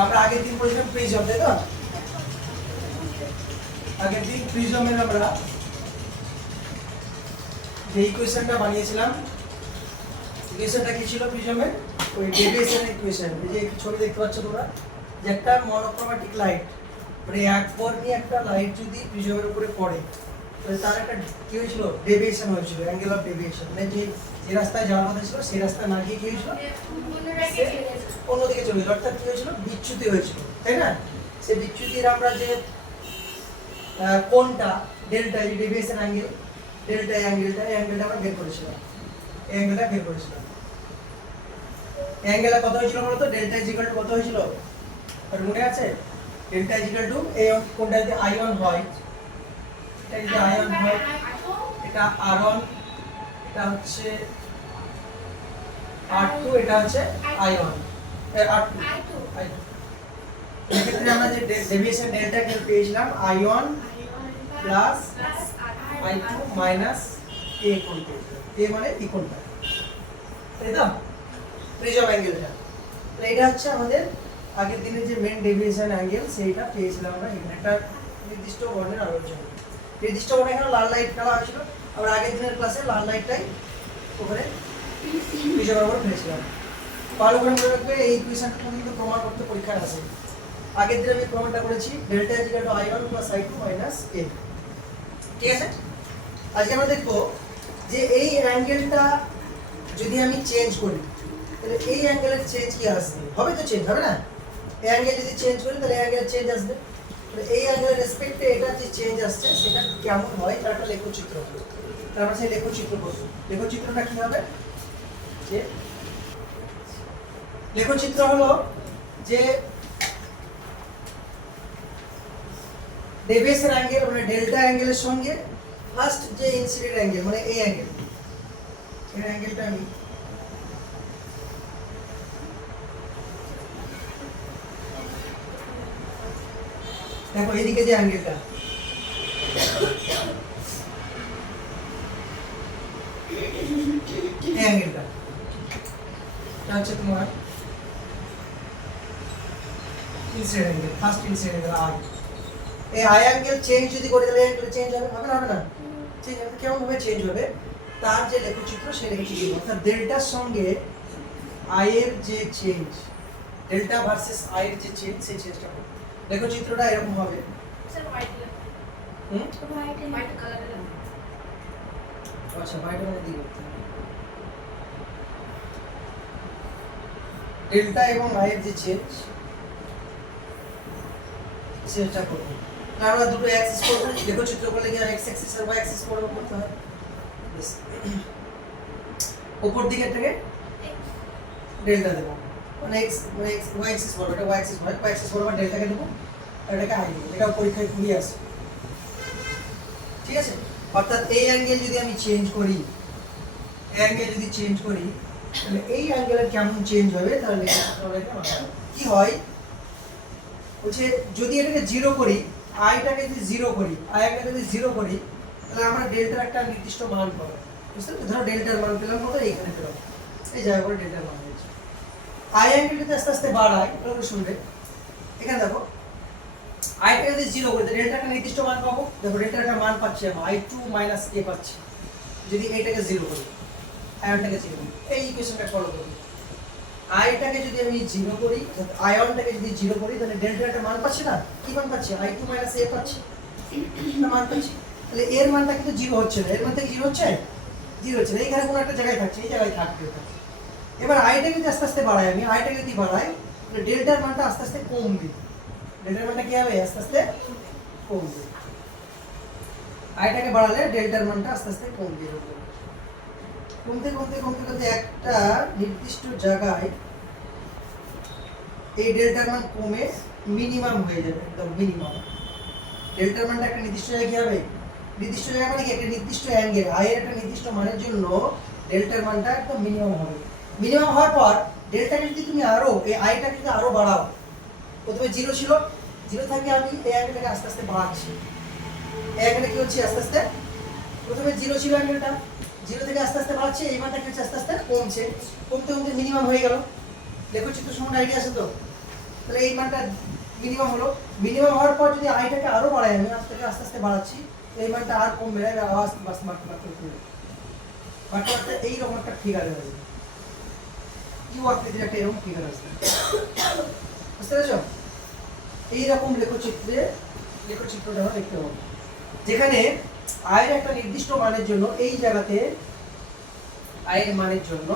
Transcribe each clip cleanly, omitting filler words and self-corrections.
আমরা আগের দিন পড়েছিলাম প্রিজম, তাই তো? আগের দিন প্রিজমের আমরা যে ইকুয়েশনটা বানিয়েছিলাম, ইকুয়েশনটা কি ছিল প্রিজমের? ওই ডেভিয়েশন ইকুয়েশন। এই যে ছবি দেখতে পাচ্ছ তোমরা, যে একটা মনোক্রোমেটিক লাইট, মানে একবর্ণী একটা লাইট যদি প্রিজমের উপরে পড়ে তাহলে তার একটা কি হয়েছিল, ডেভিয়েশন হয়েছিল, অ্যাঙ্গেল অফ ডেভিয়েশন। মানে যে রাস্তায় যাওয়ার কথা ছিল সেই রাস্তায় না গিয়ে কি হয়েছিল, অন্যদিকে চলে গেল, অর্থাৎ কি হয়েছিল, বিচ্যুতি হয়েছিল, তাই না? সেই বিচ্যুতির আমরা যে কোণটা ডেল্টা, এই ডেভিয়েশন অ্যাঙ্গেল, ডেল্টা অ্যাঙ্গেলটা, এই অ্যাঙ্গেলটা আমরা বের করেছিলাম, এই অ্যাঙ্গেলটা বের করেছিলাম। এই অ্যাঙ্গেলটা কত হয়েছিল বলো তো? ডেল্টা ইজ ইকুয়াল টু কত হয়েছিল? আর মনে আছে? ডেল্টা ইজ ইকুয়াল টু এই কোণটা যদি I1 হয়, এটা যদি I1 হয়, এটা R1, এটা হচ্ছে R2, এটা হচ্ছে I1, R2, এক্ষেত্রে আমরা যে ডেভিয়েশন ডেল্টা কে পেয়েছিলাম I1 plus I2 minus A কোণ পেয়েছিলাম। A মানে এই কোণটা, তাই তো? প্রিজম অ্যাঙ্গেলটা। তো এটা হচ্ছে আমাদের আগের দিনের যে মেন ডেভিয়েশন অ্যাঙ্গেল, সেইটা পেয়েছিলাম আমরা এখানে একটা নির্দিষ্ট বর্ণের আলোর জন্য। নির্দিষ্ট বর্ণে এখানে লাল লাইট ফেলা হয়েছিল, আমরা আগের দিনের ক্লাসে লাল লাইটটাই ওখানে প্রিজমের উপর ফেলেছিলাম। ভালো করে মনে রাখবে, এই ইকুয়েশনটা কিন্তু প্রমাণ করতে পরীক্ষায় আসে। আগের দিনে আমি প্রমাণটা করেছি delta is equal to I1 plus I2 minus A, ঠিক আছে? আজকে আমরা দেখব যে এই অ্যাঙ্গেলটা যদি আমি চেঞ্জ করি তাহলে এই অ্যাঙ্গেলের চেঞ্জ কি আসবে? হবে তো, চেঞ্জ হবে না? এই অ্যাঙ্গেল যদি চেঞ্জ করি তাহলে এই অ্যাঙ্গেলের চেঞ্জ আসবে। তাহলে এই অ্যাঙ্গেলের রেসপেক্টে এটা যে চেঞ্জ আসছে সেটা কেমন হয় তার একটা লেখচিত্র হবে। তারপর সেই লেখচিত্র করব। লেখচিত্রটা কি হবে? যে লেখচিত্র হলো যে ডেভিয়েশন অ্যাঙ্গেল মানে ডেল্টা অ্যাঙ্গেলের সঙ্গে ফার্স্ট যে ইনসিডেন্ট অ্যাঙ্গেল মানে এই অ্যাঙ্গেল, এই অ্যাঙ্গেলটা আমি দেখো, এইদিকে যে অ্যাঙ্গেলটা, এই অ্যাঙ্গেলটা এটা হচ্ছে তোমার incident angle, first incident angle I। এই I অ্যাঙ্গেল চেঞ্জ যদি করে তাহলে অ্যাঙ্গেল চেঞ্জ হবে, হবে না? হবে না? চেঞ্জ হবে। কেমন ভাবে চেঞ্জ হবে? তার যে লেখচিত্র সেই লেখচিত্র, অর্থাৎ ডেল্টার সঙ্গে I এর যে চেঞ্জ, ডেল্টা ভার্সেস I এর যে চেঞ্জ, সেই চেঞ্জটা হবে। লেখচিত্রটা এরকম হবে। স্যার হোয়াইট কালারের, আচ্ছা, হোয়াইটের মধ্যে দিয়ে করতে হবে। ডেল্টা এবং I এর যে চেঞ্জ সেটা করব। আমরা দুটো অ্যাক্সিস করব, লেখচিত্র করলে কি এক্স অ্যাক্সিস আর ওয়াই অ্যাক্সিস করতে হয়। উপর দিকের থেকে ডেল্টা দেব, মানে এক্স ওয়াই অ্যাক্সিস বলবো, এটা ওয়াই অ্যাক্সিস হয়, ওয়াই অ্যাক্সিস বলবো, ডেল্টাকে দেব আর এটাকে আই দেব। এটা পরীক্ষায় ঘুরিয়ে আসে, ঠিক আছে? অর্থাৎ এই অ্যাঙ্গেল যদি আমি চেঞ্জ করি, এই অ্যাঙ্গেল যদি চেঞ্জ করি তাহলে এই অ্যাঙ্গেলের কেমন চেঞ্জ হবে তাহলে কি হয়? বলছে যদি এটাকে জিরো করি, আইটাকে যদি জিরো করি, আইটাকে যদি জিরো করি তাহলে আমরা ডেল্টার একটা নির্দিষ্ট মান পাবো, বুঝতে পারছো? ধরো ডেল্টার মান পেলাম কত, এইখানে পেলাম, এই জায়গা করে ডেল্টার মান হয়েছে। আই অ্যাঙ্গেল যদি আস্তে আস্তে বাড়ায়, তাহলে শুনবে এখানে দেখো, আইটাকে যদি জিরো করি তাহলে ডেল্টার একটা নির্দিষ্ট মান পাবো। দেখো ডেল্টার একটা মান পাচ্ছি আমরা I2 মাইনাস A পাচ্ছি যদি এইটাকে জিরো করি, আয়নটাকে জিরো করি। এই ইকুয়েশনটা ফলো করি, আইটাকে যদি আমি জিরো করি, আয়নটাকে যদি জিরো করি তাহলে ডেল্টা একটা মান পাচ্ছি না? কি মান পাচ্ছি? I2 মাইনাস A পাচ্ছি, একটা মান পাচ্ছি। তাহলে এর মানটা কিন্তু জিরো হচ্ছে না, এর মান থেকে জিরো হচ্ছে, জিরো হচ্ছে না, এইখানে কোনো একটা জায়গায় থাকছে, এই জায়গায় থাকবে। এবার আইটাকে যদি আস্তে আস্তে বাড়াই, আমি আইটাকে যদি বাড়াই তাহলে ডেল্টার মানটা আস্তে আস্তে কমবে। ডেল্টার মানটা কি হবে? আস্তে আস্তে কমবে। আইটাকে বাড়ালে ডেল্টার মানটা আস্তে আস্তে কমবে, কমতে কমতে কমতে কমতে একটা নির্দিষ্ট জায়গায় এই ডেল্টার মান কমে মিনিমাম হয়ে যাবে, একদম মিনিমাম। ডেল্টার মানটা একটা নির্দিষ্ট জায়গায় কি হবে? নির্দিষ্ট জায়গা মানে কি? একটা নির্দিষ্ট অ্যাঙ্গেল I এর একটা নির্দিষ্ট মানের জন্য ডেল্টার মানটা একদম মিনিমাম হবে। মিনিমাম হওয়ার পর ডেল্টাকে যদি তুমি আরো এই আইটাকে যদি আরো বাড়াও, প্রথমে জিরো ছিল, জিরো থেকে আমি এই অ্যাঙ্গেলটাকে আস্তে আস্তে বাড়াচ্ছি। এই অ্যাঙ্গেলটা কি হচ্ছে? আস্তে আস্তে, প্রথমে জিরো ছিল অ্যাঙ্গেলটা, জিরো থেকে আস্তে আস্তে বাড়ছে, এই মানটা কি হচ্ছে? আস্তে আস্তে কমছে, কমতে কমতে মিনিমাম হয়ে গেল। লেখচিত্র সম্বন্ধে আইডিয়া আছে তো? তাহলে এই মানটা মিনিমাম হলো। মিনিমাম হওয়ার পর যদি আইটাকে আরো বাড়াই, আমি আস্তে আস্তে বাড়াচ্ছি, এই মানটা আর কমবে না, আওয়াজ বাস মারতে মারতে এইরকম একটা ফিগার হয়ে যাবে, ইউ আকৃতির একটা এরকম ফিগার আসবে। বুঝতে পেরেছ? এইরকম লেখচিত্রটা দেখতে পাবো, যেখানে আয়ের একটা নির্দিষ্ট মানের জন্য এই জায়গাতে আয়ের মানের জন্য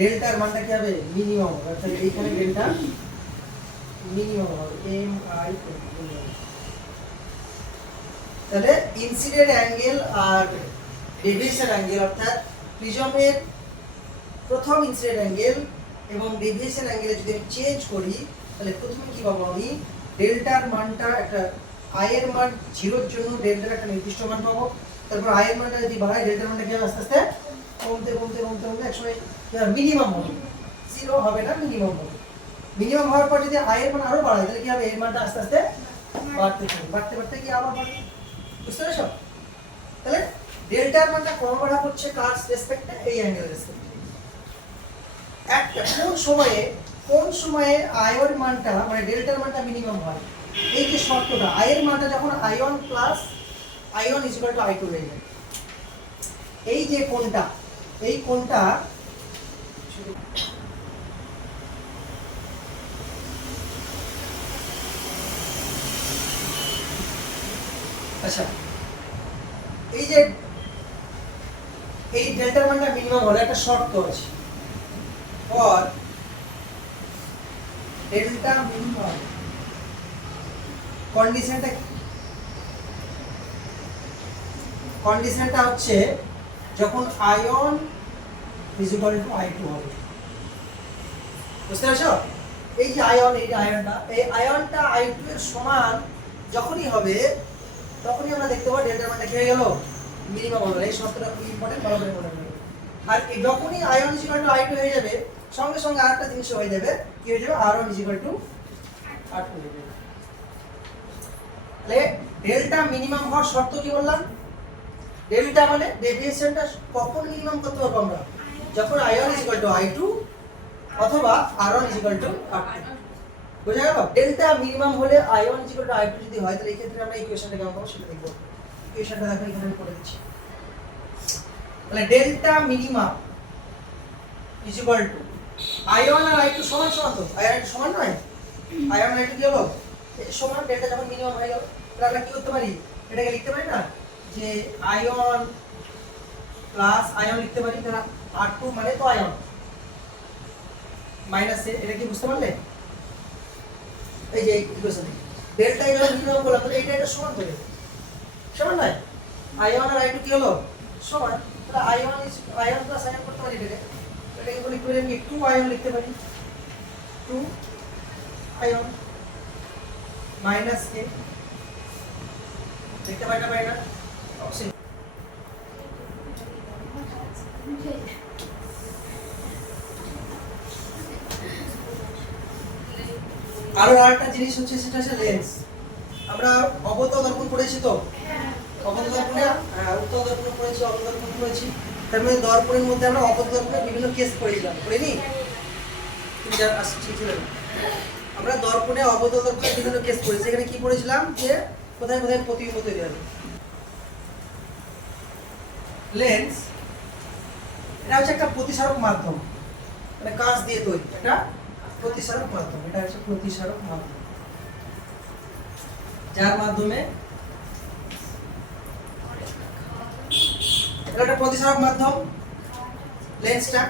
ডেল্টার মানটা কি হবে? মিনিমাম হবে। অর্থাৎ এইখানে ডেল্টা মিনিমাম হবে, এম আই। তাহলে ইনসিডেন্ট অ্যাঙ্গেল আর ডেভিয়েশন অ্যাঙ্গেল, অর্থাৎ প্রিজমের প্রথম ইনসিডেন্ট অ্যাঙ্গেল এবং ডেভিয়েশন অ্যাঙ্গেলে যদি আমি চেঞ্জ করি, তাহলে প্রথমে কি পাবো আমি? ডেল্টার মানটা একটা আয়ের মান 0 এর জন্য ডেল্টার একটা নির্দিষ্ট মান পাবো। তারপর আয়ের মানটা যদি বাড়াই, ডেল্টার মানটা কি হবে? আস্তে আস্তে কমতে একসময় মিনিমাম হবে, 0 হবে না, মিনিমাম হবে। মিনিমাম হওয়ার পর যদি আয়ের মান আরো বাড়ায়, তাহলে কি হবে? এর মানটা আস্তে আস্তে বাড়তে কি আবার বাড়বে। বুঝতে পেরেছো? তাহলে ডেল্টার মানটা ক্রমবর্ধমান হচ্ছে কার রেসপেক্টে? এই অ্যাঙ্গেলের রেসপেক্টে। একটা কোন সময়ে আয়ের মানটা মানে ডেল্টার মানটা মিনিমাম হয়? এই যে শর্তটা, আয়ের মানটা যখন ion plus ion equal to I2 হয়ে যায়, এই যে কোণটা, এই কোণটা আচ্ছা, এই যে এই ডেল্টার মানটা মিনিমাম হলে একটা শর্ত আছে, ফর ডেল্টা মিনিমাম কন্ডিশনটা হচ্ছে যখন আয়ন ইকুয়াল টু I2 হবে। বুঝতে পারছো? এই যে আয়নটা I2 এর সমান যখনই হবে, তখনই আমরা দেখতে পাবো ডেল্টার মানটা কি হয়ে গেল? মিনিমাম হলো। এই শর্তটা খুব ইম্পর্টেন্ট, ভালো করে মনে রাখবে। আর যখনই আয়ন ইকুয়াল টু I2 হয়ে যাবে, সঙ্গে সঙ্গে আরেকটা জিনিস হয়ে যাবে, কি হয়ে যাবে? R1 ইকুয়াল টু R2 হয়ে যাবে। তাহলে ডেল্টা মিনিমাম হওয়ার শর্ত কি বললাম? ডেল্টা মানে ডেভিয়েশনটা কখন মিনিমাম করতে পারবো আমরা? যখন আয়ন ইকুয়াল টু I2 অথবা R1 ইকুয়াল টু R2। বুঝা গেল? ডেল্টা মিনিমাম হলে আয়ন ইকুয়াল টু I2 যদি হয়, তাহলে এই ক্ষেত্রে আমরা ইকুয়েশনটা কেমন পাবো সেটা দেখব। ইকুয়েশনটা দেখো, এখানে আমি করে দিচ্ছি। তাহলে delta minimum equal to I one আর I2 সমান তো? আয়ন I2 সমান নয়? আয়ন I2 কি হলো? এই সমান, ডেল্টা যখন মিনিমাম হয়ে গেল, তাহলে আমরা কি করতে পারি? এটাকে লিখতে পারি না যে আয়ন প্লাস আয়ন লিখতে পারি। তাহলে R2 মানে তো আয়ন মাইনাস এ, এটা কি বুঝতে পারলে? এই যে ইকুয়েশন ডেল্টা যখন মিনিমাম করলাম, তাহলে এটা সমান হবে, সমান নয়? আয়ন আর I2 কি হলো? সমান। তাহলে আয়ন প্লাস আয়ন করতে পারি, এটাকে বলি করে আমি 2 আয়ন লিখতে পারি, 2 আয়ন মাইনাস এ। লিখতে পারি না? অবশ্যই। আরো আরেকটা জিনিস হচ্ছে, সেটা হচ্ছে লেন্স। আমরা অবতল দর্পণ পড়েছি তো? অবতল দর্পণে উত্তল দর্পণ পড়েছি, অবতল দর্পণ পড়েছি। তার মানে দর্পণের মধ্যে আমরা অবতল দর্পণের বিভিন্ন কেস পড়েছিলাম, পড়িনি? তুমি যা ঠিক ছিল, আমরা দর্পণে অবতল দর্পণের বিভিন্ন কেস পড়েছি। এখানে কি পড়েছিলাম যে কোথায় প্রতিবিম্ব তৈরি হবে। লেন্স এটা হচ্ছে একটা প্রতিসারক মাধ্যম, মানে কাঁচ দিয়ে তৈরি, এটা প্রতিসারক মাধ্যম। এটা হচ্ছে প্রতিসারক মাধ্যম, যার মাধ্যমে এটা একটা প্রতিসারক মাধ্যম লেন্সটা।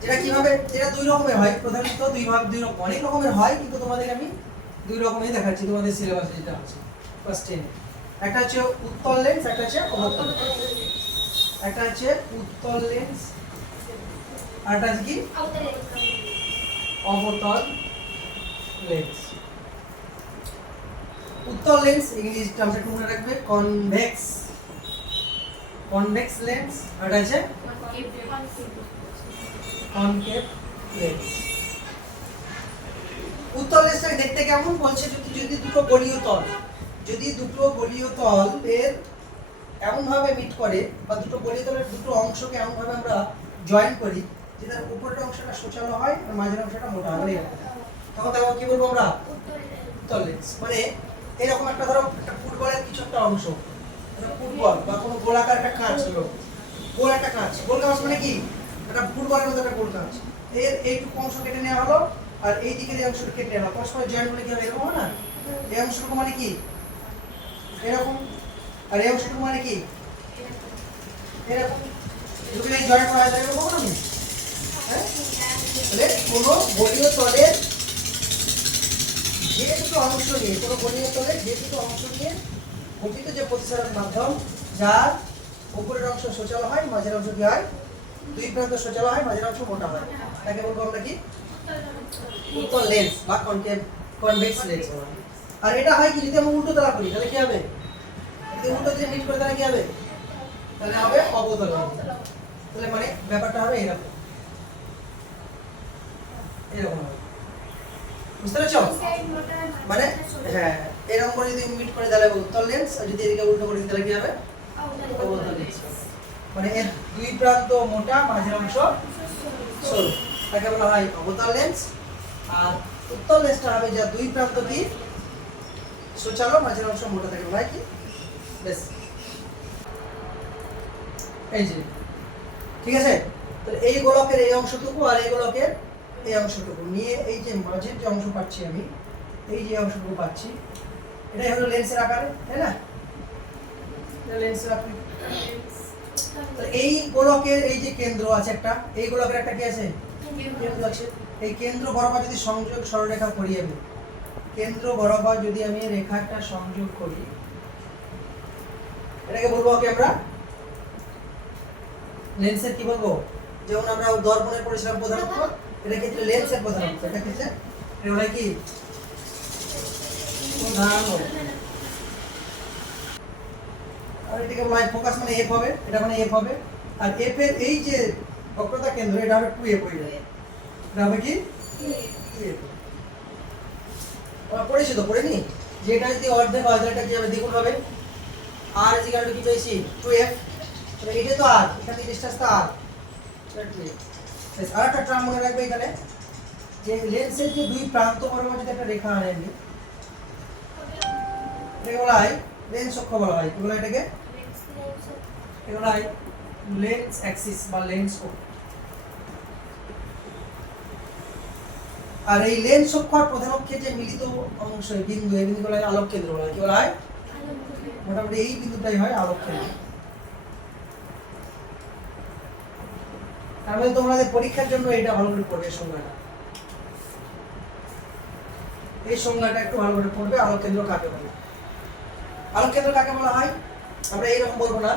যেটা কিভাবে, যেটা দুই রকমের হয়, প্রধানত দুই রকম, অনেক রকমের হয়, কিন্তু তোমাদেরকে আমি দুই রকমের দেখাচ্ছি তোমাদের সিলেবাসে যেটা আছে ক্লাস 10। একটা হচ্ছে উত্তল লেন্স, একটা হচ্ছে অবতল। একটা হচ্ছে উত্তল লেন্স, আর একটা হচ্ছে কি অবতল লেন্স। উত্তল লেন্স ইংলিশ টার্মটা একটু মনে রাখবে, কনভেক্স লেন্স, আর এটা হচ্ছে কনকেভ লেন্স। উত্তল লেন্সটা দেখতে কেমন বলছে? যদি দুটো বলীয় তল এর এমন ভাবে মিট করে, বা দুটো বলীয় তলের দুটো অংশকে এমন ভাবে আমরা জয়েন করি যে তার উপরের অংশটা সোচালো হয় আর মাঝের অংশটা মোটা হয়, তখন তাকে কি বলবো আমরা? উত্তল লেন্স। মানে এরকম একটা ধরো একটা ফুটবলের কিছু একটা অংশ, ফুটবল বা কোনো গোলাকার একটা কাঁচ হলো, গোল একটা কাঁচ, গোল কাঁচ মানে কি একটা ফুটবলের মতো একটা গোল কাঁচ, এর এইটুকু অংশ কেটে নেওয়া হলো আর এই দিকের এই অংশটা কেটে নেওয়া হলো, পরস্পর জয়েন্ট করলে কি হবে? এরকম হবে না? এই অংশটুকু মানে কি এরকম, আর এই অংশটুকু মানে কি এরকম, যদি এই জয়েন্ট করা হয় তাহলে এরকম হবে না? হ্যাঁ, তাহলে কোনো বলীয় তলের যে দুটো অংশ নিয়ে, কোনো বলীয় তলের যে দুটো অংশ নিয়ে গঠিত যে প্রতিসারণ মাধ্যম, যার উপরের অংশ সচল হয়, মাঝের অংশ কি হয়? দুই প্রান্ত সচল হয়, মাঝের অংশ মোটা হয়, তাকে বলবো আমরা কি? উত্তল লেন্স বা কনভেক্স লেন্স। আর এটা হয় কি যদি আমরা উল্টো তলা করি তাহলে কি হবে? যদি উল্টো দিয়ে মিট করে তাহলে কি হবে? তাহলে হবে অবতল লেন্স। তাহলে মানে ব্যাপারটা হবে এরকম, এরকম হবে, বুঝতে পারছো? মানে হ্যাঁ, এরকম করে যদি মিট করে তাহলে উত্তল লেন্স, আর যদি এদিকে উল্টো করে দিই তাহলে কি হবে? অবতল লেন্স। মানে এর দুই প্রান্ত মোটা, মাঝের অংশ সরু, তাকে বলা হয় অবতল লেন্স। আর উত্তল লেন্সটা হবে যা দুই প্রান্ত কি সূচালো, মাঝের অংশ মোটা, থাকে বলা হয় কি? বেশ, এই যে ঠিক আছে। তাহলে এই গোলকের এই অংশটুকু আর এই গোলকের এই অংশটুকু নিয়ে এই যে মাঝের যে অংশ পাচ্ছি আমি, এই যে অংশটুকু পাচ্ছি, এটাই হলো লেন্সের আকারে, তাই না? এটা লেন্সের আকারে। এই গোলকের এই যে কেন্দ্র আছে একটা, এই গোলকের একটা কি আছে? কেন্দ্র আছে। এই কেন্দ্র বরাবর যদি সংযোগ সরলরেখা করি আমি, কেন্দ্র বরাবর যদি আমি রেখাটা সংযোগ করি, এটাকে বলবো কি আমরা? লেন্সের কি বলবো? যেমন আমরা দর্পণের পড়েছিলাম প্রধানত, এটা ক্ষেত্রে লেন্সের প্রধানত, এটা ক্ষেত্রে এটা বলে কি? প্রধান। আর এটাকে বলা হয় ফোকাস, মানে এফ হবে, এটা মানে এফ হবে। আর এফ এর এই যে বক্রতা কেন্দ্র, এটা হবে 2f হয়ে যাবে, এটা হবে কি? 2f। আমরা পড়েছি তো, পড়েনি যে এটা যদি অর্ধেক হয় তাহলে এটা কি হবে? দ্বিগুণ হবে। আর এর জায়গায় কি পেয়েছি? 2f। তাহলে এটা তো আর, এখানে ডিসটেন্স তো আর, এটা 2f। আর একটা টার্ম মনে রাখবে এখানে, যে লেন্সের যে দুই প্রান্ত বরাবর যদি একটা রেখা আনে আমি, এটাকে বলা হয় লেন্স অক্ষ বলা হয়। কি বলা হয় এটাকে? এটা বলা হয় লেন্স অ্যাক্সিস বা লেন্স অক্ষ। আর এই লেন্স অক্ষ আর প্রধান অক্ষের যে মিলিত অংশ, বিন্দু, এই বিন্দু বলা হয় আলোক কেন্দ্র বলা হয়। কি বলা হয়? মোটামুটি এই বিন্দুটাই হয় আলোক কেন্দ্র। তার মানে তোমাদের পরীক্ষার জন্য এটা ভালো করে পড়বে, সংজ্ঞাটা, এই সংজ্ঞাটা একটু ভালো করে পড়বে। আলোক কেন্দ্র কাকে বলে? আলোক কেন্দ্র কাকে বলা হয় আমরা এইরকম বলবো না,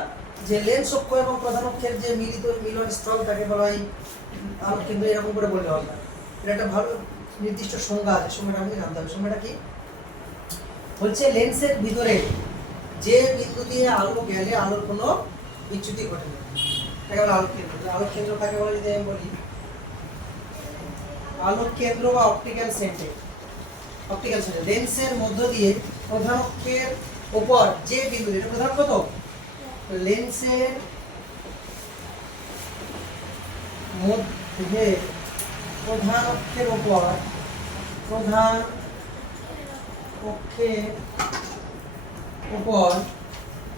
যে লেন্স অক্ষ এবং প্রধান অক্ষের যে মিলিত মিলন স্থল তাকে বলা হয় আলোক কেন্দ্র, এরকম করে বললে হবে না। এটা একটা ভালো নির্দিষ্ট সংজ্ঞা আছে, সংজ্ঞাটা আমাকে জানতে হবে। সংজ্ঞাটা কি বলছে? লেন্সের ভিতরে যে বিন্দু দিয়ে আলো গেলে আলোর কোনো বিচ্যুতি ঘটে না, তাকে বলে আলোক কেন্দ্র। আলোক কেন্দ্র কাকে বলে যদি আমি বলি, আলোক কেন্দ্র বা অপটিক্যাল সেন্টার, অপটিক্যাল সেন্টার লেন্সের মধ্য দিয়ে প্রধান অক্ষের উপর যে বিন্দু, এটা প্রধান কত? লেন্সের মধ্যে প্রধান অক্ষের উপর, প্রধান অক্ষের উপর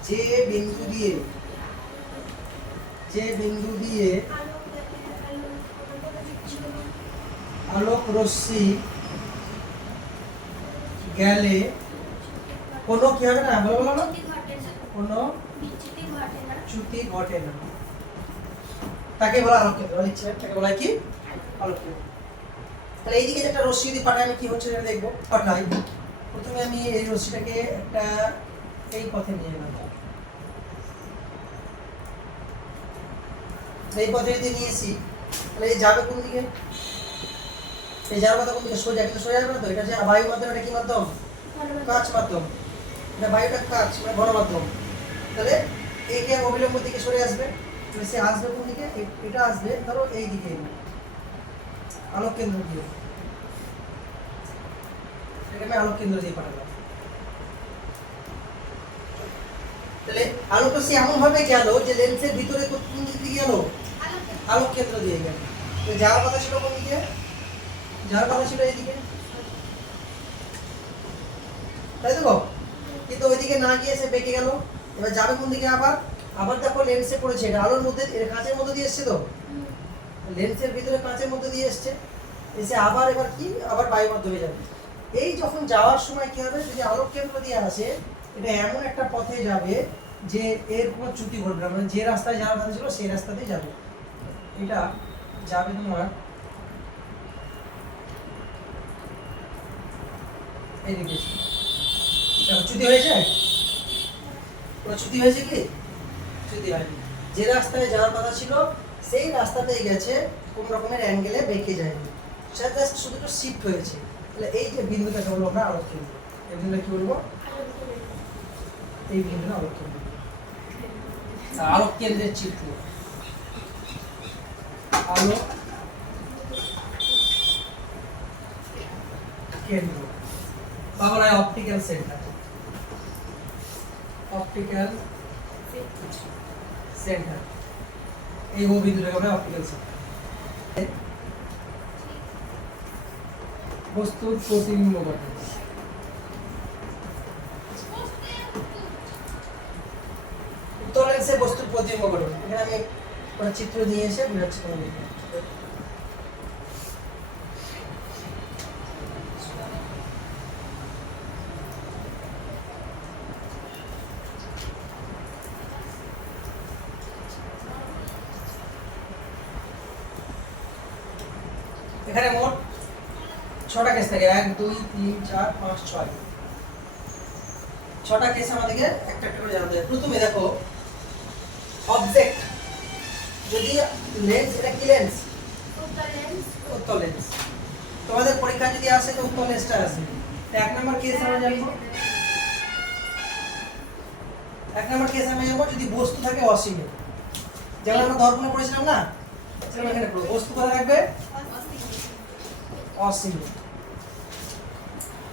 যে বিন্দু দিয়ে, যে বিন্দু দিয়ে আলোক রশ্মি গেলে কোনো কি হবে না? বলো বলো, কোনো চ্যুতি ঘটে না, তাকে বলা আলোক কেন্দ্র। লিখছে, তাকে বলা কি? আলোক কেন্দ্র। তাহলে এইদিকে একটা রশ্মি যদি পাঠাই, আমি কি হচ্ছে সেটা দেখবো। পাঠাই, প্রথমে আমি এই রশ্মিটাকে একটা এই পথে নিয়ে গেলাম, এই পথে যদি নিয়েছি তাহলে এই যাবে কোন দিকে? এই যাওয়ার কথা কোন দিকে? সোজা। কিন্তু সোজা যাবে না তো, এটা যে বায়ু মাধ্যম, এটা কি মাধ্যম? কাঁচ মাধ্যম। এটা বায়ুটা কাঁচ, মানে ঘন মাধ্যম। তাহলে এইটা অবিলম্ব দিকে সরে আসবে, সে আসবে কোন দিকে? এটা আসবে ধরো এই দিকে, আলোক কেন্দ্র দিয়ে, এটাকে আলোক কেন্দ্র দিয়ে পাঠালাম। তাহলে আলোক রশ্মি এমন ভাবে গেল যে লেন্সের ভিতরে কোন দিকে গেল? আলোক কেন্দ্র দিয়ে গেল। যাওয়ার কথা ছিল কোন দিকে? যাওয়ার কথা ছিল এইদিকে, তাই তো? কিন্তু ওইদিকে না গিয়ে সে বেঁকে গেল। এবার যাবে কোন দিকে? আবার আবার দেখো লেন্সে পড়েছে, এটা আলোর মধ্যে, এটা কাঁচের মধ্যে দিয়ে এসছে তো, লেন্সের ভিতরে কাঁচের মধ্যে দিয়ে এসছে, এসে আবার এবার কি আবার বায়ু মাধ্যমে যাবে। এই যখন যাওয়ার সময় কি হবে, যদি আলোক কেন্দ্র দিয়ে আসে, এটা এমন একটা পথে যাবে যে এর কোনো চ্যুতি ঘটবে না, মানে যে রাস্তায় যাওয়ার কথা ছিল সেই রাস্তাতেই যাবে। এটা যাবে তোমার এইদিকে। চ্যুতি হয়েছে? কোনো চ্যুতি হয়েছে কি? চ্যুতি হয়নি। যে রাস্তায় যাওয়ার কথা ছিল সেই রাস্তাতেই গেছে, কোন রকমের অ্যাঙ্গেলে বেঁকে যায়নি, সেটা জাস্ট শুধু একটু শিফট হয়েছে। তাহলে এই যে বিন্দুটাকে বলবো আমরা আলোক কেন্দ্র। এই বিন্দুটা কি বলবো? এই বিন্দুটা আলোক কেন্দ্র। আলোক কেন্দ্রের চিত্র, আলোক কেন্দ্র বা বলা হয় অপটিক্যাল সেন্টার। অপটিক্যাল সেন্টার, এই ও বিন্দুটাকে আমরা অপটিক্যাল সেন্টার। বস্তুর প্রতিবিম্ব ঘটে। উত্তল লেন্সে বস্তুর প্রতিবিম্ব ঘটে। এখানে আমি একটা চিত্র নিয়ে এসে বোঝাচ্ছি তোমাদের। এখানে মোট 6টা কেস থাকে, 1 2 3 4 5 6। 6টা কেস আমাদেরকে একটা একটা করে জানতে হবে। প্রথমে দেখো অবজেক্ট, যদি লেন্স, এটা কি লেন্স? উত্তল লেন্স। তোমাদের পরীক্ষা যদি আসে তো উত্তল লেন্সটা আসে। তো 1 নম্বর কেস আমরা জানবো, 1 নম্বর কেস আমরা জানবো যদি বস্তু থাকে অসীমে। যেমন আমরা দর্পণে পড়েছিলাম না, সেরকম এখানে পড়ো, বস্তু কোথায় থাকবে? অসীমে।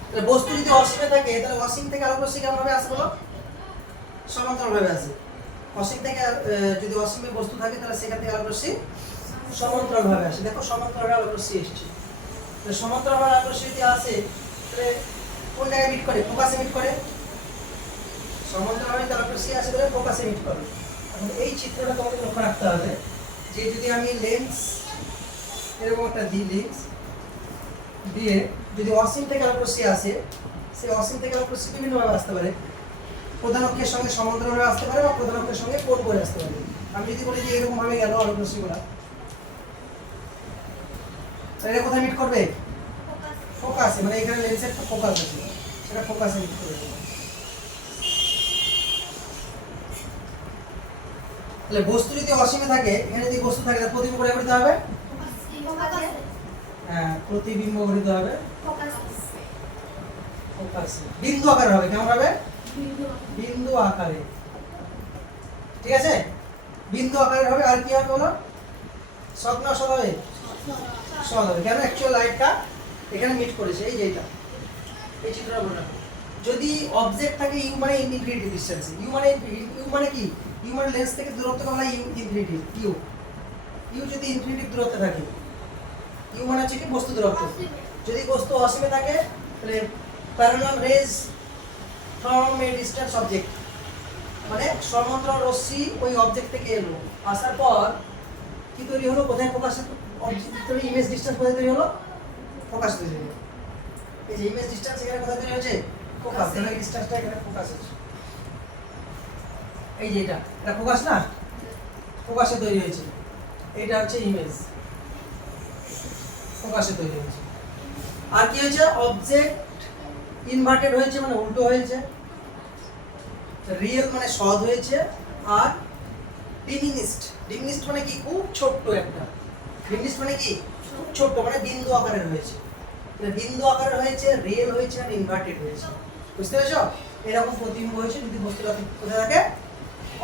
তাহলে বস্তু যদি অসীমে থাকে তাহলে অসীম থেকে আলোক রশ্মি কেমন ভাবে আসে বলো? সমান্তরাল ভাবে আসে। অসীম থেকে যদি অসীমে বস্তু থাকে তাহলে সেখান থেকে আলোক রশ্মি সমান্তরাল ভাবে আসে। দেখো সমান্তরাল ভাবে আলোক রশ্মি এসেছে। তাহলে সমান্তরাল ভাবে আলোক রশ্মি যদি আসে তাহলে কোন জায়গায় মিট করে? ফোকাসে মিট করে। সমান্তরাল ভাবে আলোক রশ্মি আসে তাহলে ফোকাসে মিট করে। এখন এই চিত্রটা তোমাকে লক্ষ্য রাখতে হবে যে যদি আমি লেন্স এরকম একটা দিই, লেন্স দিয়ে যদি অসীম থেকে আলোক রশ্মি আসে, সেই অসীম থেকে আলোক রশ্মি বিভিন্নভাবে আসতে পারে। প্রধান অক্ষের সঙ্গে সমান্তরালভাবে আসতে পারে বা প্রধান অক্ষের সঙ্গে কোণ করে আসতে পারে। আমি যদি বলি যে এরকম ভাবে গেল আলোক রশ্মিগুলো, এটা কোথায় মিট করবে? ফোকাসে, মানে এখানে লেন্সের একটা ফোকাস আছে, সেটা ফোকাসে মিট করবে। তাহলে বস্তু যদি অসীমে থাকে, এখানে যদি বস্তু থাকে তাহলে প্রতিবিম্ব করে দিতে হবে। হ্যাঁ, প্রতিবিম্ব গঠিত হবে ফোকাসে। বিন্দু আকারে হবে, কেমন হবে? বিন্দু আকারে। ঠিক আছে, বিন্দু আকারে হবে। আর কি হবে বলো? সৎ না অসৎ হবে? সৎ হবে। কেন? অ্যাকচুয়াল লাইটটা এখানে মিট করেছে, এই যে এটা, এই চিত্রটা বলে রাখো। যদি অবজেক্ট থাকে ইউ মানে ইনফিনিটি ডিসটেন্স, ইউ মানে কি? ইউ মানে লেন্স থেকে দূরত্বকে বলা হয় ইনফিনিটি, ইউ। ইউ যদি ইনফিনিটি দূরত্বে থাকে, ইউ মানে হচ্ছে কি বস্তু দূরত্ব। যদি বস্তু অসীমে থাকে তাহলে parallel rays from a distance object, মানে সমান্তরাল রশ্মি ওই অবজেক্ট থেকে এলো, আসার পর কি তৈরি হলো? কোথায় ফোকাস? অবজেক্ট তৈরি, ইমেজ ডিসটেন্স কোথায় তৈরি হলো? ফোকাস তৈরি হলো। এই যে ইমেজ ডিসটেন্স এখানে কোথায় তৈরি হয়েছে? ফোকাস। তাহলে এই ডিসটেন্সটা এখানে ফোকাস হচ্ছে। এই যে এটা ফোকাস না, ফোকাসে তৈরি হয়েছে। এইটা হচ্ছে ইমেজ, ফোকাসে তৈরি হয়েছে। আর কি হয়েছে? অবজেক্ট ইনভার্টেড হয়েছে, মানে উল্টো হয়েছে। রিয়েল মানে সৎ হয়েছে। আর ডিমিনিস্ট মানে কি? খুব ছোট্ট একটা। ডিমিনিস্ট মানে কি? খুব ছোট্ট, মানে বিন্দু আকারের হয়েছে। বিন্দু আকারের হয়েছে, রিয়েল হয়েছে আর ইনভার্টেড হয়েছে। বুঝতে পেরেছো? এরকম প্রতিবিম্ব হয়েছে যদি বস্তুটা কোথায় থাকে?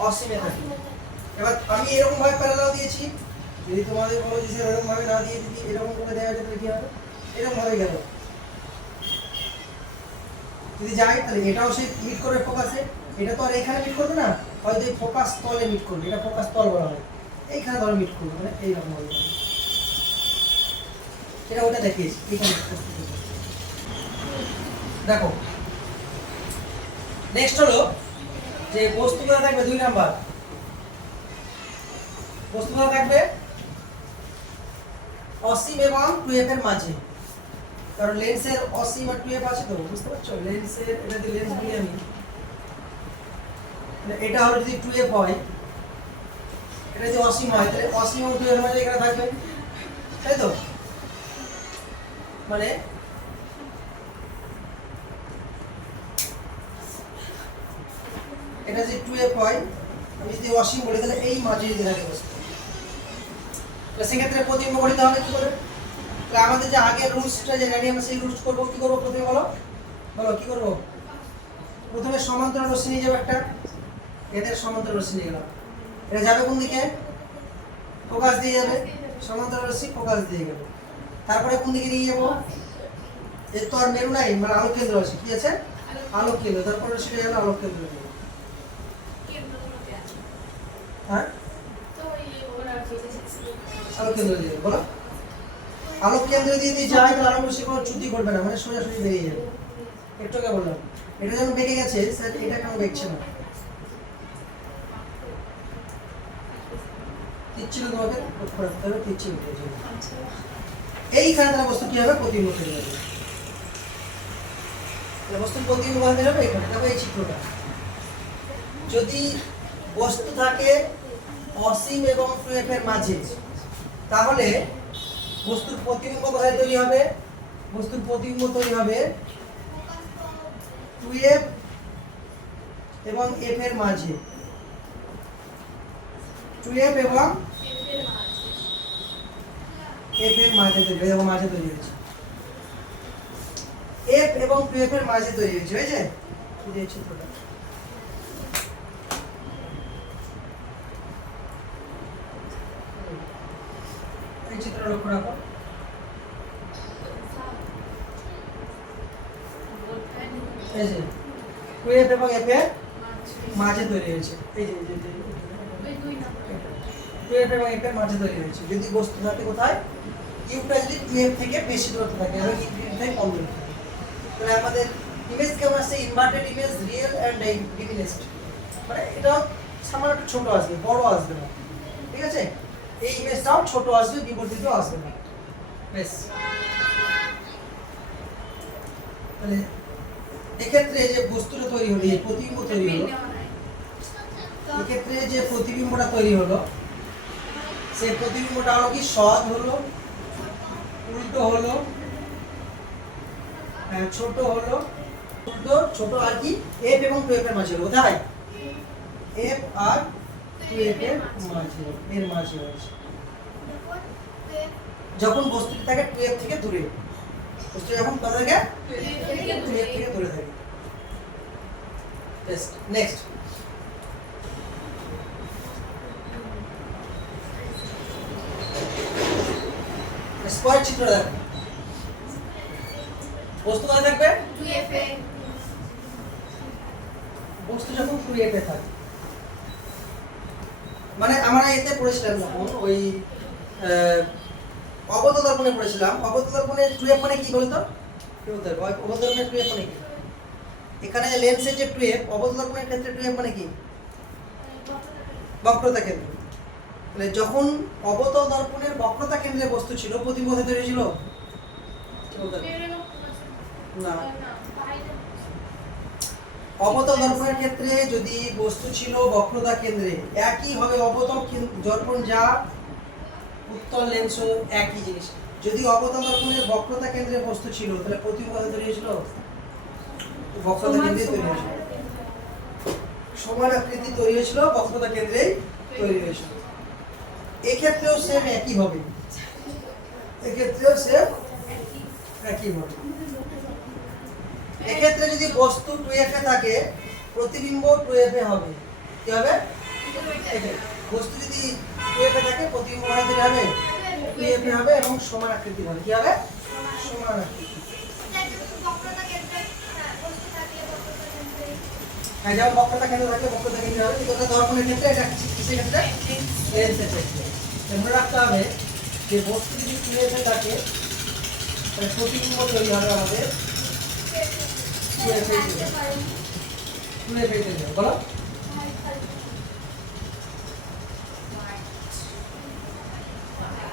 অসীমে থাকে। এবার আমি এরকম ভাবে প্যারালাল দিয়েছি, যদি তোমাদের বলো যে এরকম ভাবে না দিয়ে যদি এরকম করে দেওয়া যায় তাহলে কি হবে? এরকম ভাবে গেল। যদি যাই তাহলে এটাও সে মিট করবে ফোকাসে। এটা তো আর এখানে মিট করবে না, হয়তো এই ফোকাস তলে মিট করবে। এটা ফোকাস তল বলা হয়। এইখানে ধরো মিট করবে, মানে এইরকম হবে। এটা ওটা দেখিয়েছি। এখানে দেখো নেক্সট হলো যে বস্তু কোথায় থাকবে 2 নাম্বার, বস্তু কোথায় থাকবে অসীম এবং 2f এর মাঝে, কারণ লেন্সের অসীম আর 2f আছে তো, বুঝতে পারছো? লেন্সের এটা দিয়ে লেন্স বলি আমি, এটা হলো যদি 2f হয়, এটা যদি অসীম হয় তাহলে অসীম এবং 2f এর মাঝে এখানে থাকবে, তাই তো? মানে এটা যদি 2f হয়, আমি যদি অসীম বলি তাহলে এই মাঝে যদি থাকে বস্তু, তাহলে সেক্ষেত্রে প্রতিবিম্ব গঠিত হবে কি করে? তাহলে আমাদের যে আগের রুলসটা যে জানি আমরা সেই রুলস করব, কি করব প্রথমে বলো, বলো কি করব? প্রথমে সমান্তরাল রশ্মি নিয়ে যাবো একটা, এদের সমান্তরাল রশ্মি নিয়ে গেলাম, এটা যাবে কোন দিকে? ফোকাস দিয়ে যাবে, সমান্তরাল রশ্মি ফোকাস দিয়ে গেল, তারপরে কোন দিকে নিয়ে যাবো? এর তো আর মেরু নাই, মানে আলোক কেন্দ্র আছে, কি আছে? আলোক কেন্দ্র, তারপরে সেটা গেল আলোক কেন্দ্র। হ্যাঁ আলোক কেন্দ্র দিয়ে বলো, আলোক কেন্দ্র দিয়ে দিয়ে যায় তাহলে আলোক রশ্মি কোনো চ্যুতি করবে না, মানে সোজাসুজি বেরিয়ে যাবে। একটু আগে বললাম এটা যখন বেঁকে গেছে স্যার, এটা কেন বেঁকছে না? তীর তোমাকে লক্ষ্য রাখতে হবে, তীর ছিল এইখানে, তাহলে বস্তু কি হবে? প্রতিবিম্ব তৈরি হবে, তাহলে বস্তুর প্রতিবিম্ব কোথায় হবে? এখানে। দেখো এই চিত্রটা, যদি বস্তু থাকে অসীম এবং 2f এর মাঝে, তাহলে বস্তুর প্রতিবিম্ব কোথায় তৈরি হবে? বস্তুর প্রতিবিম্ব তৈরি হবে 2f এবং f এর মাঝে, 2f এবং f এর মাঝে তৈরি হবে, মাঝে তৈরি হয়েছে, f এবং 2f এর মাঝে তৈরি হয়েছে, হয়েছে? এই চিত্রটা এই চিত্র লক্ষ্য রাখো, এই যে 2f এবং f এর মাঝে তৈরি হয়েছে, এই যে 2f এবং f এর মাঝে তৈরি হয়েছে। যদি বস্তু থাকে কোথায়? ইউটা যদি 2f থেকে বেশি দূরত্বে থাকে এবং ইউ থেকে কম দূরত্বে থাকে, তাহলে আমাদের ইমেজ কেমন আসছে? Inverted image, real and diminished, মানে এটা সামান্য একটু ছোট আসবে, বড় আসবে না, ঠিক আছে? এই ইমেজটাও ছোট আসবে, বিবর্ধিত আসবে না, বেশ। তাহলে এক্ষেত্রে যে বস্তুটা তৈরি হলো, এই প্রতিবিম্ব তৈরি হলো, এক্ষেত্রে যে প্রতিবিম্বটা তৈরি হলো, সেই প্রতিবিম্বটা হলো কি সৎ হলো, উল্টো হলো, ছোট হলো, উল্টো ছোট আর কি f এবং 2f এর মাঝে হলো, কোথায়? f আর 2f এর মাঝে, এর মাঝে হচ্ছে যখন বস্তুটি থাকে 2f থেকে দূরে, বস্তু যখন কত থাকে? 2f থেকে দূরে থাকে। নেক্সট স্কয়ার চিত্র দেখো, বস্তু কোথায় থাকবে? 2f এ, বস্তু যখন 2f এ থাকে, মানে আমরা এতে পড়েছিলাম যখন ওই অবতল দর্পণে পড়েছিলাম, অবতল দর্পণে 2f মানে কি বলতো? কি বলতে হবে? অবতল দর্পণে 2f মানে কি? এখানে লেন্সের যে 2f, অবতল দর্পণের ক্ষেত্রে 2f মানে কি? বক্রতা কেন্দ্র। তাহলে যখন অবতল দর্পণের বক্রতা কেন্দ্রে বস্তু ছিল, প্রতিবিম্ব কোথায় তৈরি ছিল? না, অবতল দর্পণের ক্ষেত্রে যদি বস্তু ছিল বক্রতা কেন্দ্রে, একই হবে অবতল দর্পণ যা উত্তল লেন্সও একই জিনিস। যদি অবতল দর্পণের বক্রতা কেন্দ্রে বস্তু ছিল, তাহলে প্রতিবিম্ব কোথায় তৈরি হয়েছিল? বক্রতা কেন্দ্রে তৈরি হয়েছিল, সমান আকৃতি তৈরি হয়েছিল, বক্রতা কেন্দ্রেই তৈরি হয়েছিল। এক্ষেত্রেও সেম একই হবে, এক্ষেত্রেও সেম একই হবে। এক্ষেত্রে যদি বস্তু 2f এ থাকে, প্রতিবিম্ব 2f এ হবে, কি হবে? বস্তু যদি 2f এ থাকে, প্রতিবিম্ব কোথায় হবে? 2f এ হবে এবং সমান আকৃতি হবে, কি হবে? সমান আকৃতি। হ্যাঁ, যেমন বক্রতা কেন্দ্র থাকলে বক্রতা কেন্দ্র হবে, কিন্তু দর্পণের ক্ষেত্রে এটা কিসের ক্ষেত্রে? লেন্সের ক্ষেত্রে। মনে রাখতে হবে যে বস্তু যদি 2f এ থাকে, তাহলে প্রতিবিম্ব তৈরি হবে আমাদের 2f এ। 2f এ চলে যাবে, বলো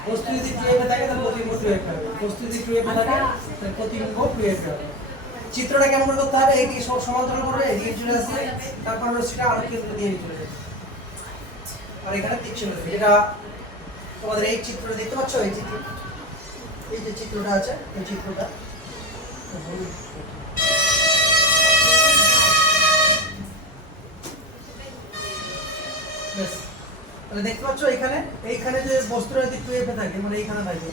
বস্তু যদি 2f এ থাকে তাহলে প্রতিবিম্ব 2f হবে, বস্তু যদি 2f এ থাকে তাহলে প্রতিবিম্ব 2f হবে। চিত্রটা কেমন করে করতে হবে, এইদিকে সব সমান্তরাল করবে, এদিকে চলে আসবে, তারপর রশ্মিটা আলোক কেন্দ্র দিয়ে চলে যাবে, আর এখানে তীর চলে যাবে। এটা তোমাদের এই চিত্রটা দেখতে পাচ্ছ, এই চিত্র, এই যে চিত্রটা আছে, এই চিত্রটা বেশ, তাহলে দেখতে পাচ্ছ এইখানে যে বস্তুটা যদি 2f এ থাকে, মানে এইখানে থাকে,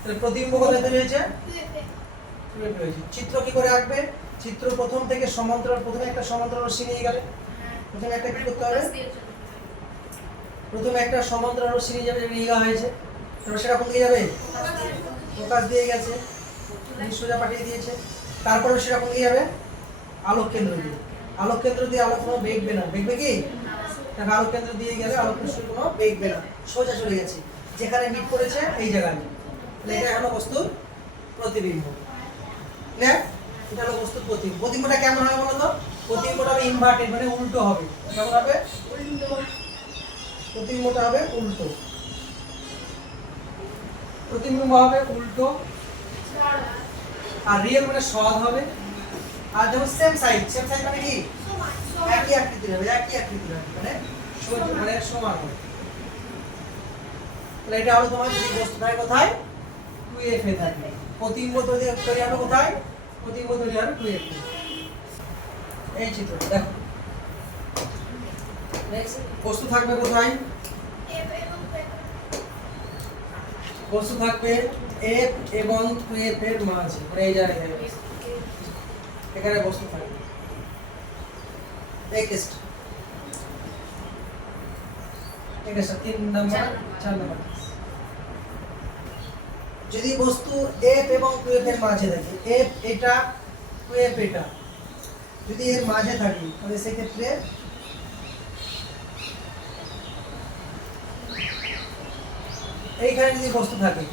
তাহলে প্রতিবিম্ব কোথায় তৈরি হয়েছে, 2f এ হয়েছে। চিত্র কি করে আঁকবে, চিত্র প্রথম থেকে সমান্তরাল, প্রথমে একটা সমান্তরাল রশ্মি নিয়ে গেলে, প্রথমে একটা কি করতে হবে, প্রথমে একটা সমান্তরাল রশ্মি নিয়ে যাবে, নিয়ে যাওয়া হয়েছে, তারপর সেটা কোন দিকে যাবে, ফোকাস দিয়ে গেছে, সোজা পাঠিয়ে দিয়েছে, তারপরে সেটা কোন দিকে যাবে, আলোক কেন্দ্র দিয়ে, আলোক কেন্দ্র দিয়ে আলোক কোনো বেগবে না, বেগবে কি, তাহলে আলোক কেন্দ্র দিয়ে গেলে আলোক রশ্মি কোনো বেগবে না, সোজা চলে গেছে, যেখানে মিট করেছে এই জায়গায়। তাহলে এটা হলো বস্তুর প্রতিবিম্ব, না এটা হলো বস্তুর প্রতিবিম্ব। প্রতিবিম্বটা কেমন হবে বলো তো, প্রতিবিম্বটা হবে ইনভার্টেড, মানে উল্টো হবে, কেমন হবে, উল্টো, প্রতিবিম্বটা হবে উল্টো, প্রতিবিম্ব হবে উল্টো, আর রিয়েল মানে সৎ হবে, আর যেমন সেম সাইজ মানে কি, একই আকৃতির হবে, একই আকৃতির হবে, মানে মানে সমান হবে। তাহলে এটা হলো তোমার যদি বস্তু থাকে কোথায়, 2f এ থাকে, প্রতিবিম্ব তৈরি হবে কোথায়, প্রতিবিম্ব তৈরি হবে 2f এ। এই চিত্রটা দেখো, নেক্সট বস্তু থাকবে কোথায়, বস্তু থাকবে f এবং 2f এর মাঝে, মানে এই জায়গায় এখানে বস্তু থাকবে। নেক্সট 3 নাম্বার 4 নাম্বার, যদি বস্তু f এবং 2f এর মাঝে থাকে, f এটা 2f এটা যদি এর মাঝে থাকে, তাহলে সেক্ষেত্রে এইখানে যদি বস্তু থাকে,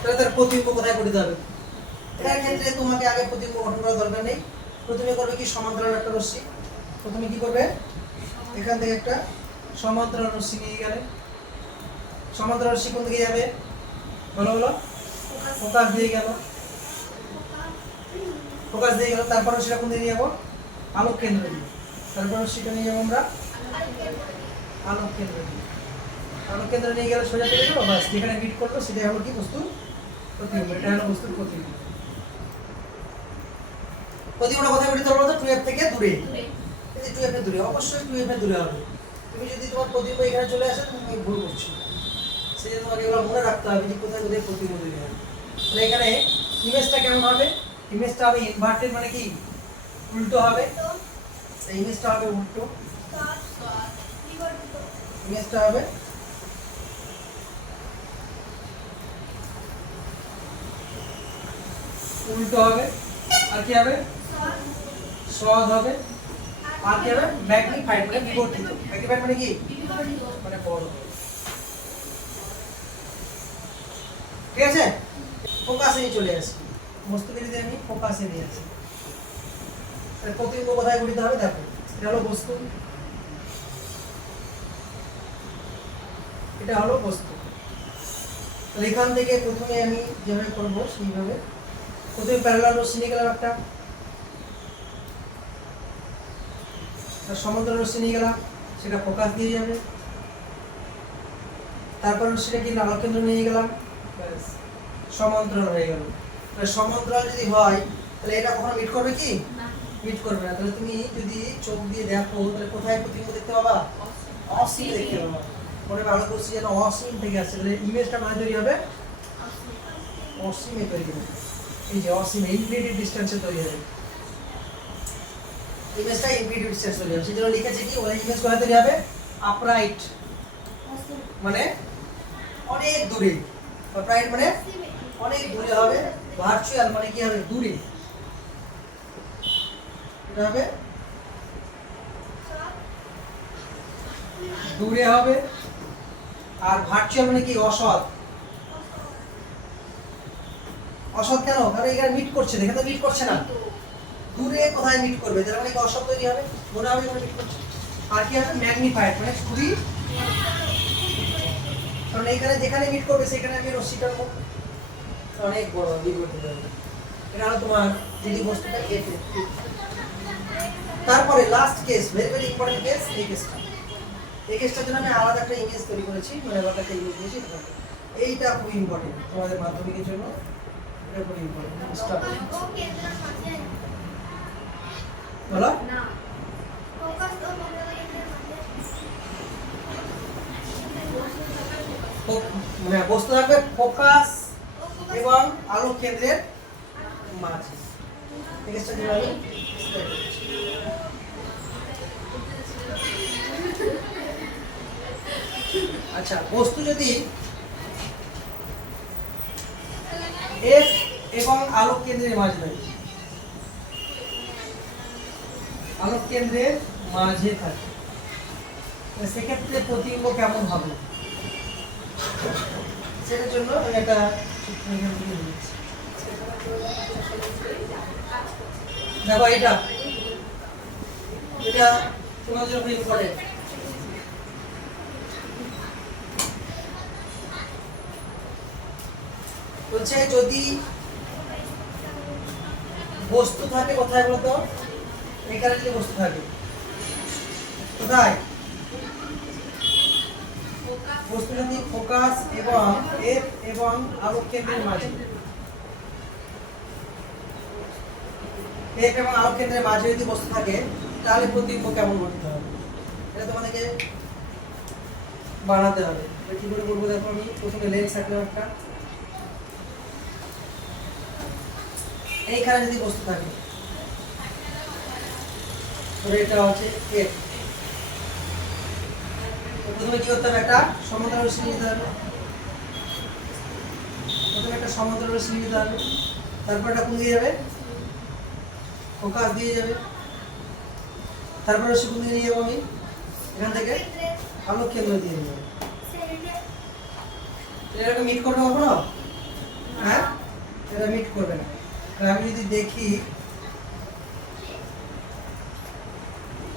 তাহলে তার প্রতিবিম্ব কোথায় করতে হবে, এটার ক্ষেত্রে তোমাকে আগে প্রতিবিম্ব গঠন করার দরকার নেই। প্রথমে করবে কি, সমান্তরাল একটা রশ্মি, প্রথমে কি করবে, এখান থেকে একটা সমান্তরাল রশ্মি নিয়ে গেলে, সমান্তরাল রশ্মি কোন দিকে যাবে বলো বলো, ফোকাস দিয়ে গেল, ফোকাস দিয়ে গেল, তারপর সেটা কোন দিকে যাবো, আলোক কেন্দ্র দিয়ে, তারপর সেটা নিয়ে যাবো আমরা আলোক কেন্দ্র দিয়ে, আলোক কেন্দ্র নিয়ে গেলে সোজা চলে গেল, বাস যেখানে মিট করলো সেটাই হলো কি বস্তুর প্রতিবিম্ব, এটা হলো বস্তুর প্রতিবিম্ব। প্রতিবিম্বটা কোথায় গঠিত হবে, 2f থেকে দূরে, এই যে 2f এর দূরে, অবশ্যই 2f এর দূরে হবে। তুমি যদি তোমার প্রতিবিম্ব এখানে চলে আসে তুমি ভুল করছো, সেই জন্য তোমাকে এগুলো মনে রাখতে হবে যে কোথায় কোথায় প্রতিবিম্ব তৈরি হবে। তাহলে এখানে ইমেজটা কেমন হবে, ইমেজটা হবে ইনভার্টেড, মানে কি উল্টো হবে, এই ইমেজটা হবে উল্টো, ইমেজটা হবে উল্টো হবে, আর কি হবে, সৎ হবে, আর কি হবে, ম্যাগনিফাইড মানে বিবর্ধিত, ম্যাগনিফাইড মানে কি, মানে বড়, ঠিক আছে। ফোকাসে নিয়ে চলে আসি, বস্তুকে যদি আমি ফোকাসে নিয়ে আসি, তাহলে প্রতিবিম্ব কোথায় গঠিত হবে, দেখো এটা হলো বস্তু, এটা হলো বস্তু, তাহলে এখান থেকে প্রথমে আমি যেভাবে করবো সেইভাবে, প্রথমে প্যারালাল রশ্মি নিয়ে গেলাম একটা, সমান্তরাল রশ্মি নিয়ে গেলাম, সেটা ফোকাস দিয়ে যাবে, তারপর সেটা কি আলোক কেন্দ্র নিয়ে গেলাম, সমান্তরাল হয়ে গেল। তাহলে সমান্তরাল যদি হয় তাহলে এটা কখনো মিট করবে কি, মিট করবে না। তাহলে তুমি যদি চোখ দিয়ে দেখো তাহলে কোথায় প্রতিবিম্ব দেখতে পাবা, অসীম দেখতে পাবা, মনে ভালো করছি যেন অসীম থেকে আসছে, তাহলে ইমেজটা মানে তৈরি হবে অসীমে তৈরি হবে, এই যে অসীম ইনফিনিটি ডিসটেন্সে তৈরি হবে, ইমেজটা ইনফিনিটি ডিসটেন্স তৈরি হবে, সেজন্য লিখেছে কি, ওই ইমেজ কোথায় তৈরি হবে, আপরাইট মানে অনেক দূরে, আপরাইট মানে অনেক দূরে হবে, ভার্চুয়াল মানে কি হবে, দূরে, এটা হবে দূরে হবে, আর ভার্চুয়াল মানে কি, অসৎ, অসৎ কেন? কারণ এখানে মিট করছে, দেখে তো মিট করছে না, দূরে কোথায় মিট করবে, তার মানে কি অসৎ তৈরি হবে, মনে হবে এখানে মিট করছে। আর কি হবে? ম্যাগনিফাইড, মানে খুবই, কারণ এইখানে যেখানে মিট করবে সেখানে আমি রশ্মিটা অনেক বড় বিবর্তি হবে। এটা হলো তোমার যদি বস্তুটা এফ। তারপরে last case, very very important case, এই কেসটা। এই কেসটার জন্য আমি আলাদা একটা ইমেজ তৈরি করেছি, মানে আলাদা একটা ইমেজ দিয়েছি। এইটা খুব ইম্পর্টেন্ট তোমাদের মাধ্যমিকের জন্য, এটা খুব ইম্পর্টেন্ট। স্টার্ট বলো না, মানে বস্তু থাকবে ফোকাস এবং আলোক কেন্দ্রের মাঝে। এই কেসটা জন্য আমি আচ্ছা, বস্তু যদি এফ এবং আলোক কেন্দ্রের মাঝে থাকে, আলোক কেন্দ্রের মাঝে থাকে, সেক্ষেত্রে প্রতিবিম্ব কেমন হবে সেটার জন্য আমি একটা দেখো, এটা এটা তোমার জন্য খুব ইম্পর্টেন্ট। বলছে যদি বস্তু থাকে কোথায় বলতো, এখানে যদি বস্তু থাকে কোথায়, বস্তু যদি ফোকাস এবং এফ এবং আলোক কেন্দ্রের মাঝে, এফ এবং আলোক কেন্দ্রের মাঝে যদি বস্তু থাকে, তাহলে প্রতিবিম্ব কেমন করতে হবে, এটা তোমাদেরকে বানাতে হবে। কি করে বলবো দেখো, আমি প্রথমে লেন্স আঁকলাম একটা, এইখানে যদি বস্তু থাকে, এটা হচ্ছে এফ। প্রথমে কি করতে হবে, একটা সমান্তরাল রশ্মি নিতে হবে, প্রথমে একটা সমান্তরাল রশ্মি নিতে হবে, তারপর এটা কোন দিয়ে যাবে, ফোকাস দিয়ে যাবে, তারপর রশ্মি কোন দিকে নিয়ে যাবো আমি, এখান থেকে আলোক কেন্দ্র দিয়ে যাবো। এটাকে মিট করবে কখনো? হ্যাঁ, এটা মিট করবে না। আমি যদি দেখি,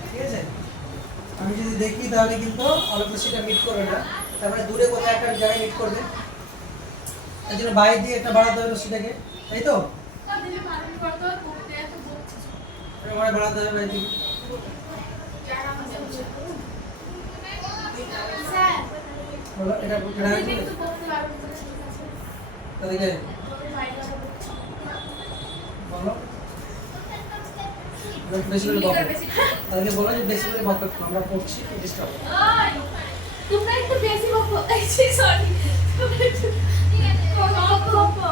ঠিক আছে, আমি যদি দেখি তাহলে কিন্তু আলোক রশ্মিটা মিট করবে না, তারপরে দূরে কোথায় একটা জায়গায় মিট করবে, তার জন্য বাইরে দিয়ে একটা বাড়াতে হবে রশ্মিটাকে, তাই তো? বাড়াতে হবে বাইরে দিকে, বলো এটা তাদেরকে বলো, বেশি করে বকো, তাদেরকে বলো যে বেশি করে বকো, আমরা পড়ছি ডিস্টার্ব। তোমরা একটু বেশি বকো, সরি তোমরা একটু বকো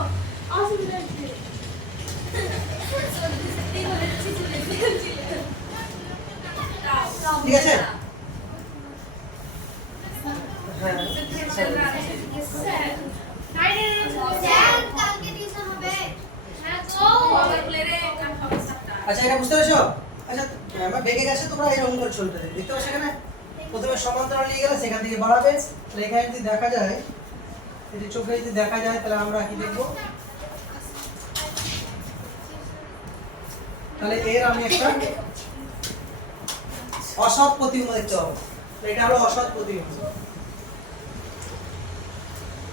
অসুবিধা হচ্ছে। ঠিক আছে, হ্যাঁ আচ্ছা, এটা বুঝতে পেরেছো? আচ্ছা, আমার বেগে গেছে, তোমরা এরকম করে চলতে দেখতে পাচ্ছ এখানে, প্রথমে সমান্তরাল নিয়ে গেলে সেখান থেকে বাড়াবে, তাহলে এখানে যদি দেখা যায়, এটি চোখে যদি দেখা যায়, তাহলে আমরা কি দেখবো, তাহলে এর আমি একটা অসৎ প্রতিবিম্ব দেখতে পাবো। এটা হলো অসৎ প্রতিবিম্ব,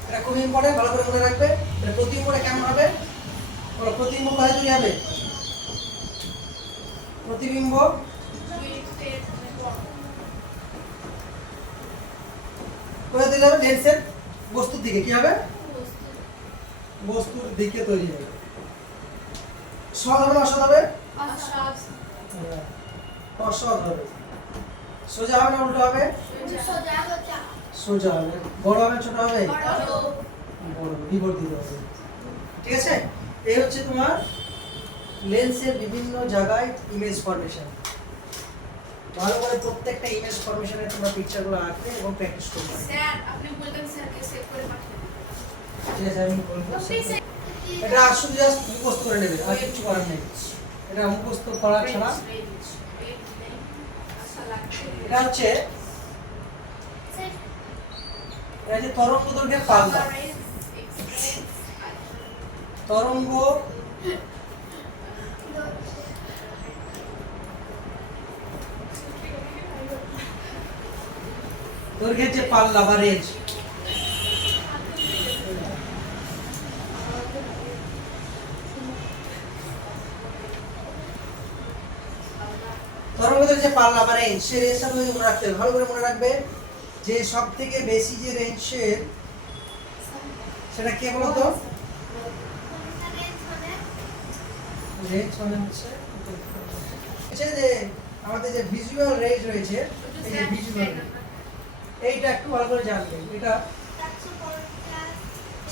এটা খুব ইম্পর্টেন্ট, ভালো করে মনে রাখবে। প্রতিবিম্বটা কেমন হবে, প্রতিবিম্ব কোথায় তৈরি হবে, প্রতিবিম্ব কোথায় তৈরি হবে, লেন্সের বস্তুর দিকে কি হবে, বস্তুর দিকে তৈরি হবে। সৎ হবে না অসৎ হবে, অসৎ হবে। সোজা হবে না উল্টো হবে, সোজা হবে। বড় হবে ছোট হবে, বড়, বিবর্তিত হবে। ঠিক আছে, এই হচ্ছে তোমার লেন্সের বিভিন্ন জায়গায় ইমেজ ফরমেশন। ভালো করে প্রত্যেকটা ইমেজ ফরমেশনে তোমরা পিকচারগুলো আঁকবে এবং প্র্যাকটিস করবে। স্যার আপনি বলবেন স্যারকে সেভ করে পাঠিয়ে দিন। ঠিক আছে, আমি বলবো। এটা শুধু জাস্ট মুখস্থ করে নেবে, আর কিছু করার নেই। এটা মুখস্থ করা ছাড়া, এটা হচ্ছে তরঙ্গ দৈর্ঘ্যের পাল্লা। তরঙ্গ দৈর্ঘ্যের যে পাল্লা বা রেঞ্জ, তরঙ্গের যে পাল্লা বা রেঞ্জ, সেই রেঞ্জটা তুমি মনে রাখতে হবে, ভালো করে মনে রাখবে যে সব থেকে বেশি যে রেঞ্জের সেটা কে বলো তো? রেঞ্জ মানে হচ্ছে যে আমাদের যে ভিজুয়াল রেঞ্জ রয়েছে, এই যে ভিজুয়াল, এইটা একটু ভালো করে জানবে। এটা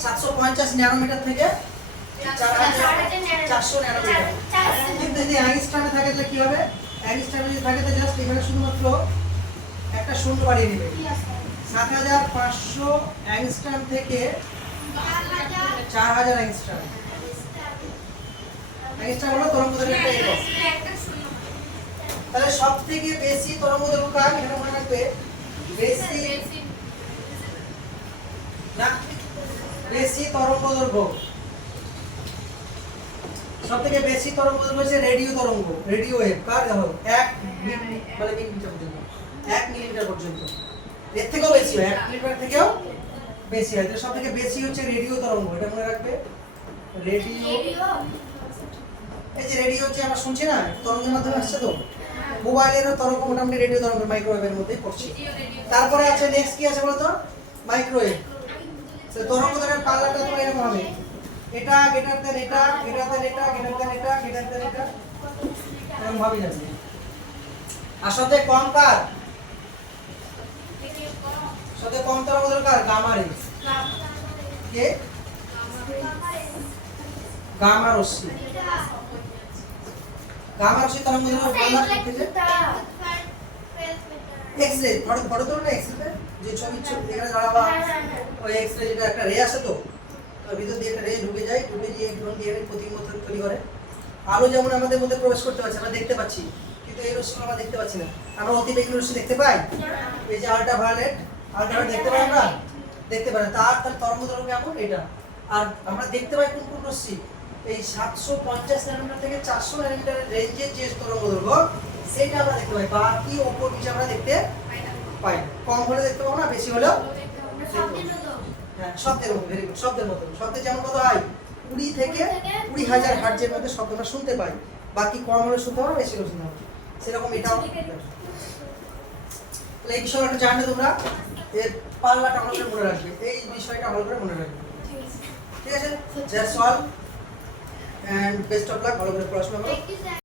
750 ন্যানোমিটার থেকে 400 ন্যানোমিটার। কিন্তু যদি অ্যাংস্ট্রমে থাকে তাহলে কি হবে? অ্যাংস্ট্রমে যদি থাকে তাহলে জাস্ট এখানে শুধুমাত্র একটা শূন্য বাড়িয়ে নেবে। 7500 অ্যাংস্ট্রম থেকে 4000 অ্যাংস্ট্রম। অ্যাংস্ট্রম হলো তরঙ্গদৈর্ঘ্যের একটা একক। তাহলে সব থেকে বেশি তরঙ্গদৈর্ঘ্য কার? এখানে মনে রাখবে বেশি না, বেশি তরঙ্গদৈর্ঘ্য, সব থেকে বেশি তরঙ্গদৈর্ঘ্য হচ্ছে রেডিও তরঙ্গ, রেডিও ওয়েভ। কার? দেখো 1 মানে মিলিমিটার পর্যন্ত, 1 মিলিমিটার পর্যন্ত। এর থেকেও বেশি হয়, 1 মিলিমিটার থেকেও বেশি হয়। সব থেকে বেশি হচ্ছে রেডিও তরঙ্গ, এটা মনে রাখবে। রেডিও, এই যে রেডিও হচ্ছে আমরা শুনছি না, তরঙ্গের মাধ্যমে আসছে তো। মোবাইলেরও তরঙ্গ মোটামুটি রেডিও তরঙ্গ, মাইক্রোওয়েভের মধ্যেই পড়ছে। তারপরে আছে নেক্সট কি আছে বলতো? মাইক্রোওয়েভ। তো তরঙ্গদৈর্ঘ্যের পাল্লাটা তোমার এরকম হবে, এটা গ্রেটার দেন এটা, গ্রেটার দেন এটা, গ্রেটার দেন এটা, গ্রেটার দেন এটা, এরকম ভাবে যাচ্ছে। আর সবথেকে কম কার? সবথেকে কম তরঙ্গদৈর্ঘ্য কার? গামা রে। কে? গামা রশ্মি। গামা রশ্মি তরঙ্গদৈর্ঘ্য পাল্লা সবথেকে এক্স-রে। ফটো তো না এক্স-রে যে ছবি এখানে দাঁড়াবা, ওই এক্স-রে যেটা একটা রে আসে তো, তো ভিতর দিয়ে একটা রে ঢুকে যায়, ঢুকে গিয়ে ড্রোন দিয়ে প্রতিমত তৈরি করে। আলো যেমন আমাদের মধ্যে প্রবেশ করতে পারছে, আমরা দেখতে পাচ্ছি, কিন্তু এই রশ্মি আমরা দেখতে পাচ্ছি না। আমরা অতিবেগুনি রশ্মি দেখতে পাই, এই যে আল্ট্রাভায়োলেট, আল্ট্রাভায়োলেট দেখতে পাই আমরা? দেখতে পাই না। তার তরঙ্গদৈর্ঘ্য কেমন? এটা। আর আমরা দেখতে পাই কোন কোন রশ্মি? এই 750 ন্যানোমিটার থেকে 400 ন্যানোমিটারের রেঞ্জের যে তরঙ্গদৈর্ঘ্য, সেটা আমরা দেখতে পাই। বাকি ওপর নিচে আমরা দেখতে পাই না। কম হলে দেখতে পাবো না, বেশি হলেও হ্যাঁ, শব্দের মতো। ভেরি গুড, শব্দের মতো। শব্দে যেমন কত হয়? 20 থেকে 20,000 হার্টজের মধ্যে শব্দ আমরা শুনতে পাই। বাকি কম হলে শুনতে পাবো, বেশি হলে শুনতে পাবো। সেরকম এটাও। তাহলে এই বিষয়টা একটু জানলে তোমরা, এর পাল্লাটা ভালো করে মনে রাখবে, এই বিষয়টা ভালো করে মনে রাখবে। ঠিক আছে? That's all and best of luck. ভালো করে পড়াশোনা করো।